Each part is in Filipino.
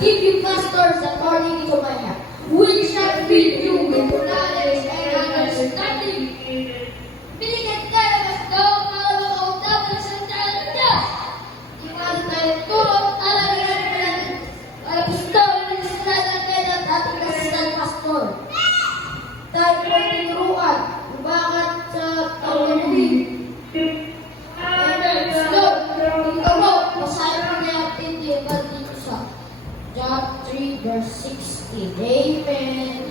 give you pastors according to my heart, which shall feed you with knowledge and understanding. Binigyan tayo ng daw mga kautapan sa tayo niya. Iwan tayo tulong talagang pinag-alapustaw ng islanan kayo ng ating kasistan pastor. Tayo po tinuruan, bakit sa tawagin. John 3 verse 16. Amen.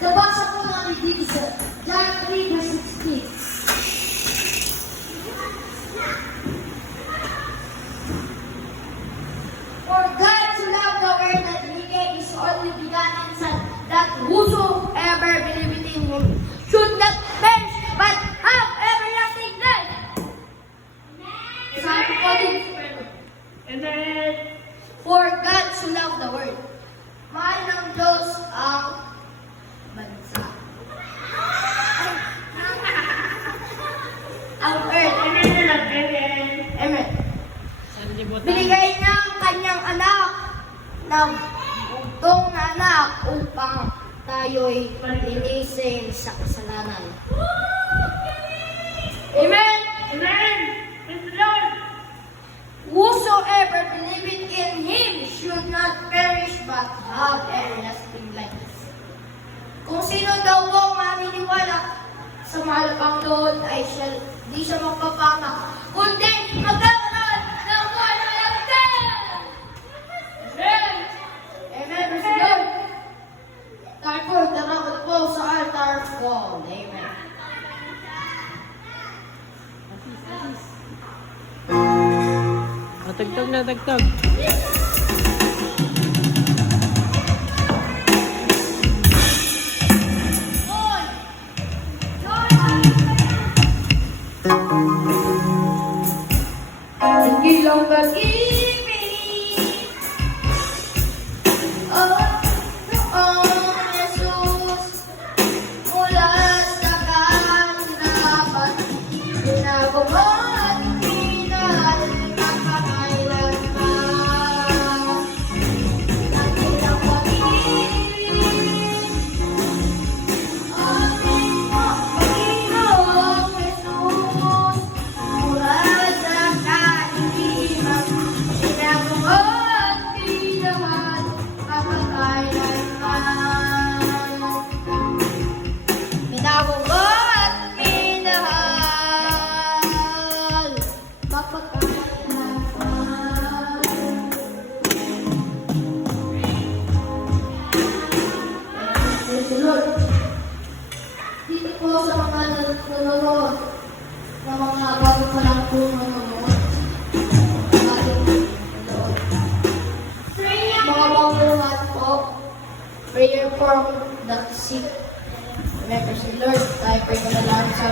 Nabasa po namin dito sa John 3 verse 16. For God so loved the world that He gave His only begotten Son, that whosoever believeth in Him should not perish, but have everlasting life. Sabi po din, Amen. For God so loved the world. Mahal ng Diyos ang bansa. Ang earth. Amen. Binigay niya ang kanyang anak na bugtong na anak upang tayo'y linisin sa kasalanan. Amen! Amen! Praise the Lord! Whosoever believeth in Him should not perish but have everlasting life. Kung sino daw po maniniwala sa mahal ng Panginoon ay di siya magpapanga, kundi magkakaroon ng buhay na langit! Amen! Amen! Praise the Lord! Tayo po, darakot po sa altar call. Amen. Tagtag na, tagtag. Hindi lang pag-ibig Jesus mula sa kahirapan, ginagawa at minahal magpakailanman. Hindi lang pag-ibig ating Panginoong Jesus mula sa kahirapan, ginagawa at minahal magpakailanman. Minago at minahal magpakailanman. Praise the Lord. Dito po sa mga nanonood, na mga bago pa lang po nanonood, mga banguhan po, prayer for the sick. Remember si Lord, tayo pray ko na lang sa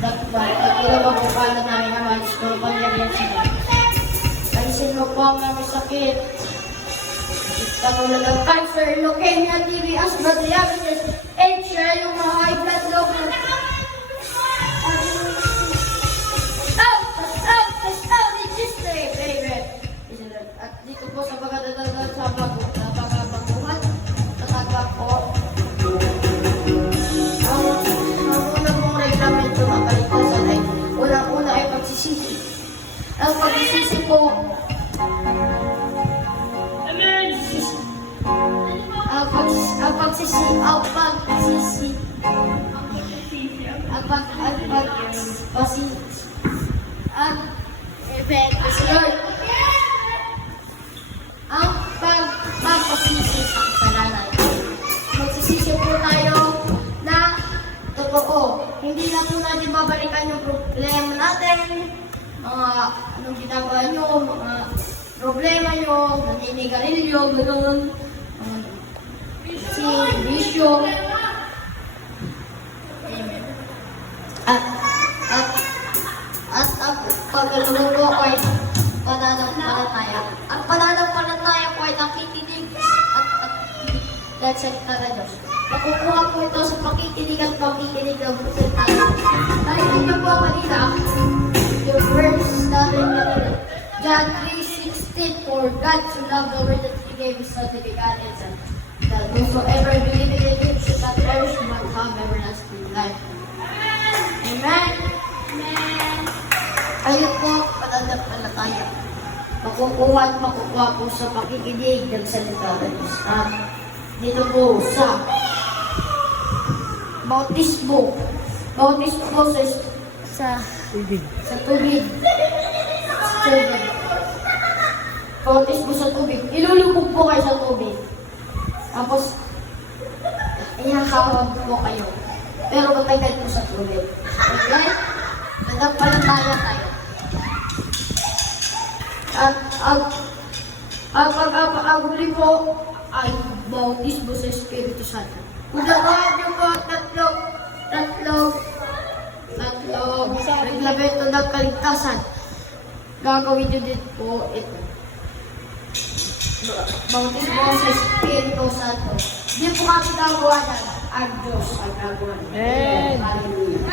dakbay. At wala mapupalan namin ang mga Diyos ko, pangyarihan sila. Alisin mo po ang namin sakit. Katulad ng cancer, leukemia, TB, asthma, diabetes, HIV, yung mga high blood, low blood. Stop, register, amen. At dito po sa pagkadadal sa pagkabaguhan, sa tagwa po, ang unang mong reglamento ng kaligtasan ay unang-una ay pagsisisi. Ang pagsisisi po, ang pagpapasisi sa kasalanan. Magsisisi po tayo na totoo. Hindi na po natin babalikan yung problema natin, mga anong ginagawa nyo, mga problema nyo, naninigarilyo, gano'n, bisyo. Amen. At at salita ng Diyos. Nakukuha po ito sa pakikinig at pakikinig ng salita ng Diyos. Nakita niyo po kanina, yung verse natin kanina, John 3:16, for God so loved the world that He gave His Son to be God and Son, that whosoever believeth in Him should not perish but have everlasting life. Amen. Ayun po, pananampalataya. Makukuha at makukuha po sa pakikinig ng salita ng Diyos. At dito po sa bautismo. Bautismo po sa tubig. Bautismo sa tubig. Ilulubog po kayo sa tubig. Tapos, ihahawag po kayo. Pero matagad po sa tubig. Okay? Nagpalataya tayo. At ang huli po ay bautismo sa Espiritu Santo. Kung gagawin niyo po tatlong reglamento ng kaligtasan, gagawin niyo din po ito. Bautismo sa Espiritu Santo. Hindi po kami gagawa yan. Ang Diyos ang gagawa. Hallelujah.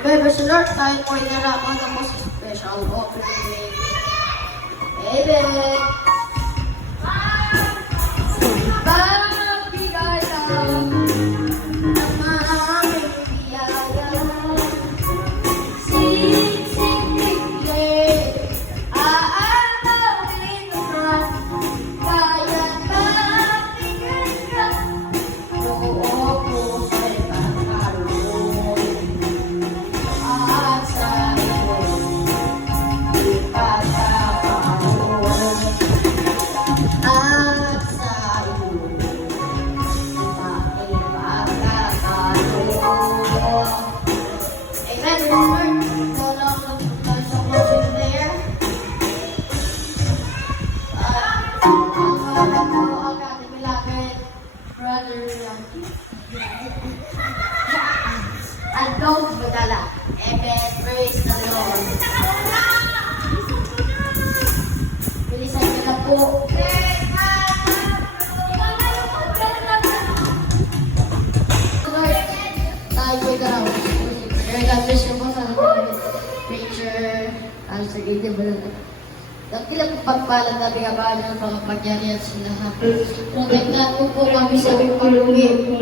Amen. Praise the Lord. Tayo po ay narapan ng most special offering. Amen. And don't magala. Amen. Praise the Lord. Bilisan ka na po. Tayo daw. God bless you po sa preacher. Ang sagay din ba lang. Dakilang pagpalang natin ang bahan ng mga pangyarihan sa lahat. Nagtagnan po kami sa pagpalungi.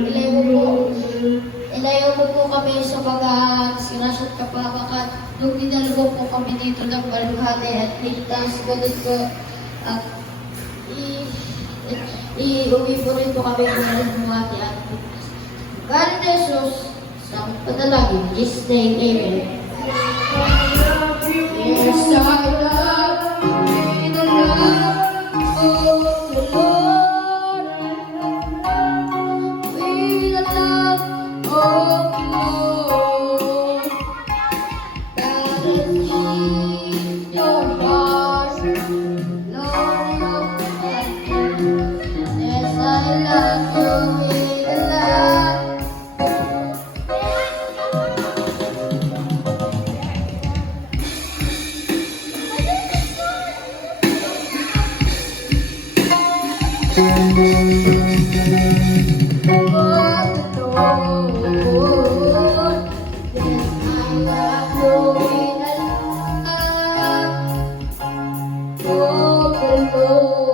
Ilayo po kami sa mga sinasat kapamakan. Nung dinalago po kami dito ng baluhali at ligtas, ganun ko. At iuwi po rin po kami ng bumati at ligtas. God Jesus, sa panalangin, His name, Amen. Yes, I love you, the love of the Lord. With the love of the Lord. That is in your heart, Lord of the Lord. Yes, I love you with the love. Oh,